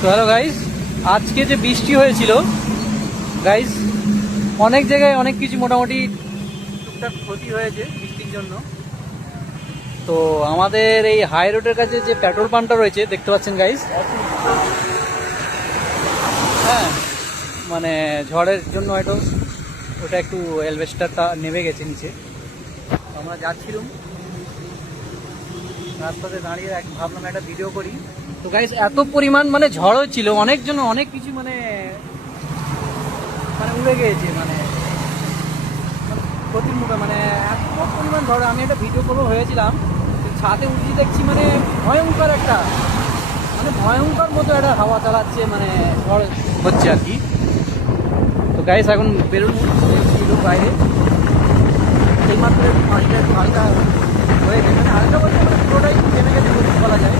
তো hello guys, আজকে যে বৃষ্টি হয়েছিল গাইস, অনেক জায়গায় অনেক কিছু মোটামুটি টুকটাক ক্ষতি হয়েছে বৃষ্টির জন্য। তো আমাদের এই হাই রোডের কাছে যে পেট্রোল পাম্পটা রয়েছে দেখতে পাচ্ছেন গাইস, হ্যাঁ মানে ঝড়ের জন্য হয়তো ওটা একটু এলভেস্টারটা নেমে গেছে নিচে। তো আমরা যাচ্ছিলাম রাস্তাতে দাঁড়িয়ে ভাবলাম একটা ভিডিও করি। তো গাইস এত পরিমাণ মানে ঝড় হচ্ছিল, অনেক জন্য অনেক কিছু মানে মানে উড়ে গিয়েছে, মানে ক্ষতির মুখে, মানে এত পরিমাণ ঝড়। আমি একটা ভিডিও করবো হয়েছিলাম, ছাদে উঠে দেখছি মানে ভয়ঙ্কর একটা, মানে ভয়ঙ্কর মতো একটা হাওয়া চালাচ্ছে, মানে ঝড় হচ্ছে আর কি। তো গাইস এখন বেরোনো ছিল বাইরে, এইমাত্র হালকা হালকা হয়েছে, মানে হালকা বলতে মানে পুরোটাই থেমে গেছে বলা যায়।